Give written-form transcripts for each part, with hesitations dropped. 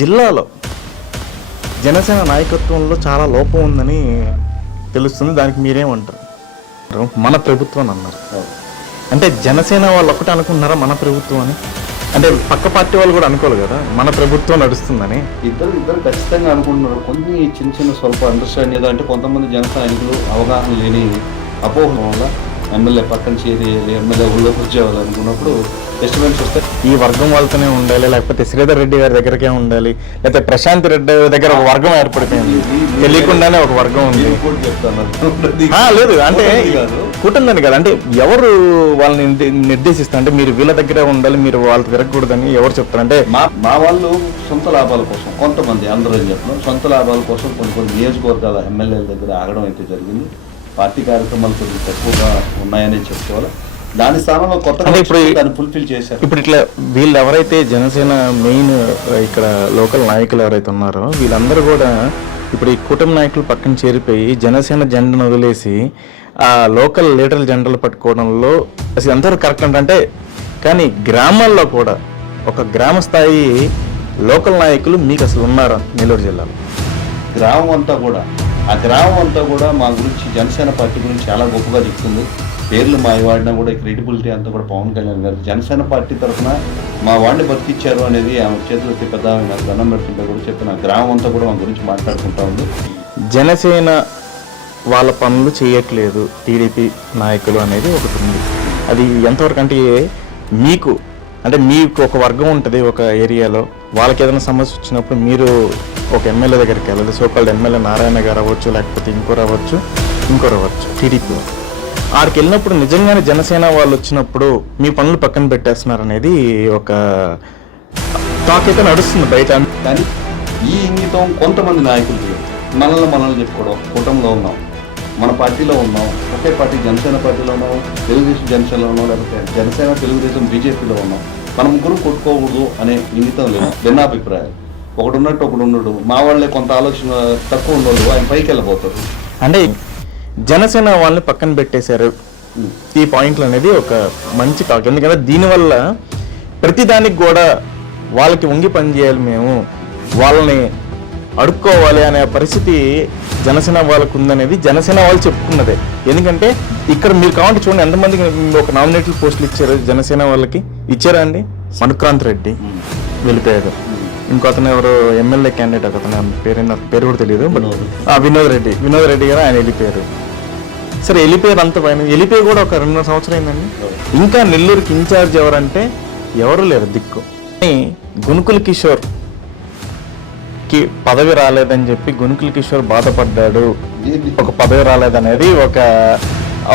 జిల్లాలో జనసేన నాయకత్వంలో చాలా లోపం ఉందని తెలుస్తుంది. దానికి మీరేమంటారు? మన ప్రభుత్వం అన్నారు. అంటే జనసేన వాళ్ళు ఒక్కటే అనుకుంటున్నారా మన ప్రభుత్వం అని? అంటే పక్క పార్టీ వాళ్ళు కూడా అనుకోవాలి కదా మన ప్రభుత్వం నడుస్తుందని. ఇద్దరు ఖచ్చితంగా అనుకుంటున్నారు. కొన్ని చిన్న స్వల్ప అండర్స్టాండింగ్ ఏదో అంటే కొంతమంది జన సైనికులు అవగాహన లేని అపోహల వల్ల ఎమ్మెల్యే పక్కన చేరి ఎమ్మెల్యే ఊళ్ళో కూర్చోవాలి అనుకున్నప్పుడు ఎస్టిమేట్స్ వస్తాయి. ఈ వర్గం వాళ్ళతోనే ఉండాలి, లేకపోతే శ్రీధర్ రెడ్డి గారి దగ్గరకే ఉండాలి, లేకపోతే ప్రశాంత్ రెడ్డి దగ్గర ఒక వర్గం ఏర్పడిపోయింది, తెలియకుండానే ఒక వర్గం ఉంది. లేదు అంటే కూటమిదని కదా, అంటే ఎవరు వాళ్ళని నిర్దేశిస్తారు? అంటే మీరు వీళ్ళ దగ్గరే ఉండాలి, మీరు వాళ్ళకి తిరగకూడదని ఎవరు చెప్తారు? అంటే మా వాళ్ళు సొంత లాభాల కోసం, కొంతమంది అందరూ ఏం చెప్తున్నాం, సొంత లాభాల కోసం కొన్ని నియోజకవర్గాల ఎమ్మెల్యేల దగ్గర ఆగడం అయితే జరిగింది. పార్టీ కార్యక్రమాలు కొంచెం తక్కువగా ఉన్నాయని చెప్పుకోవాలి. దాని స్థానంలో కొత్తగా ఇప్పుడు దాన్ని ఫుల్ఫిల్ చేశారు. ఇప్పుడు ఇట్లా వీళ్ళు ఎవరైతే జనసేన మెయిన్ ఇక్కడ లోకల్ నాయకులు ఎవరైతే ఉన్నారో వీళ్ళందరూ కూడా ఇప్పుడు ఈ కూటమి నాయకులు పక్కన చేరిపోయి జనసేన జెండాను వదిలేసి ఆ లోకల్ లీడర్ జెండాలు పట్టుకోవడంలో అసలు ఎంతవరకు కరెక్ట్ అంటే, కానీ గ్రామాల్లో కూడా ఒక గ్రామ స్థాయి లోకల్ నాయకులు మీకు అసలు ఉన్నారా నెల్లూరు జిల్లాలో? గ్రామం అంతా కూడా మా గురించి జనసేన పార్టీ గురించి చాలా గొప్పగా చెప్తుంది. పేర్లు మా వాడినా కూడా క్రెడిబిలిటీ అంతా కూడా పవన్ కళ్యాణ్ గారు జనసేన పార్టీ తరఫున మా వాడిని బతికిచ్చారు అనేది ఆమె చేతులకి పెద్ద దండం పెడుతుంటే కూడా చెప్పిన గ్రామం అంతా కూడా మా గురించి మాట్లాడుకుంటా ఉంది. జనసేన వాళ్ళ పనులు చేయట్లేదు టీడీపీ నాయకులు అనేది ఒకటి ఉంది. అది ఎంతవరకు అంటే మీకు అంటే మీకు ఒక వర్గం ఉంటుంది ఒక ఏరియాలో, వాళ్ళకి ఏదైనా సమస్య వచ్చినప్పుడు మీరు ఒక ఎమ్మెల్యే దగ్గరికి వెళ్ళాలి. సోకాల్డ్ ఎమ్మెల్యే నారాయణ గారు అవ్వచ్చు, లేకపోతే ఇంకోరు అవ్వచ్చు టీడీపీ. ఆడికి వెళ్ళినప్పుడు నిజంగానే జనసేన వాళ్ళు వచ్చినప్పుడు మీ పనులు పక్కన పెట్టేస్తున్నారు అనేది ఒక టాక్ అయితే నడుస్తుంది బయట. కానీ ఈ ఇంగితం కొంతమంది నాయకులు మనల్ని చెప్పుకోవడం, కూటమిలో ఉన్నాం, మన పార్టీలో ఉన్నాం, ఒకే పార్టీ జనసేన పార్టీలో ఉన్నాం, తెలుగుదేశం జనసేనలో ఉన్నాం, లేకపోతే జనసేన తెలుగుదేశం బీజేపీలో ఉన్నాం, మన ముగ్గురు కొట్టుకోకూడదు అనే ఇంగితం లేదు. భిన్నాభిప్రాయాలు ఒకటి ఉన్నట్టు ఒకడు ఉండడు. మా వాళ్ళే కొంత ఆలోచన తక్కువ ఉండదు, ఆయన పైకి వెళ్ళిపోతారు. అంటే జనసేన వాళ్ళని పక్కన పెట్టేశారు ఈ పాయింట్లు అనేది ఒక మంచి టాక్. ఎందుకంటే దీనివల్ల ప్రతిదానికి కూడా వాళ్ళకి వంగి పనిచేయాలి, మేము వాళ్ళని అడుక్కోవాలి అనే పరిస్థితి జనసేన వాళ్ళకు ఉందనేది జనసేన వాళ్ళు చెప్పుకున్నదే. ఎందుకంటే ఇక్కడ మీరు కావాలంటే చూడండి ఎంతమందికి ఒక నామినేటెడ్ పోస్టులు ఇచ్చారు జనసేన వాళ్ళకి. ఇచ్చారా అండి? మనుక్రాంత్ రెడ్డి వెళ్ళిపోయారు. ఇంకో అతను ఎవరు ఎమ్మెల్యే క్యాండిడేట్, అతను పేరు కూడా తెలియదు, వినోద్ రెడ్డి గారు ఆయన వెళ్ళిపోయారు. సరే వెళ్ళిపోయారు, అంత పైన వెళ్ళిపోయి కూడా ఒక 2 సంవత్సరం అయిందండి. ఇంకా నెల్లూరుకి ఇన్ఛార్జ్ ఎవరంటే ఎవరు లేరు దిక్కు. గునుకుల కిషోర్ కి పదవి రాలేదని చెప్పి గునుకుల కిషోర్ బాధపడ్డాడు, ఒక పదవి రాలేదనేది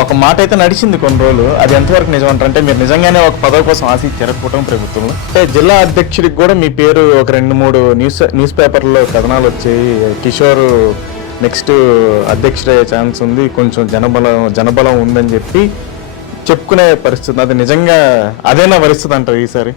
ఒక మాట అయితే నడిచింది కొన్ని రోజులు. అది ఎంతవరకు నిజం అంటే మీరు నిజంగానే ఒక పదవి కోసం ఆశించారు కూటమి ప్రభుత్వంలో? అంటే జిల్లా అధ్యక్షుడికి కూడా మీ పేరు ఒక 2-3 న్యూస్ పేపర్లో కథనాలు వచ్చాయి, కిషోర్ నెక్స్ట్ అధ్యక్షుడయ్యే ఛాన్స్ ఉంది, కొంచెం జనబలం ఉందని చెప్పి చెప్పుకునే పరిస్థితి. అది నిజంగా అదేనా పరిస్థితి అంటారు ఈసారి?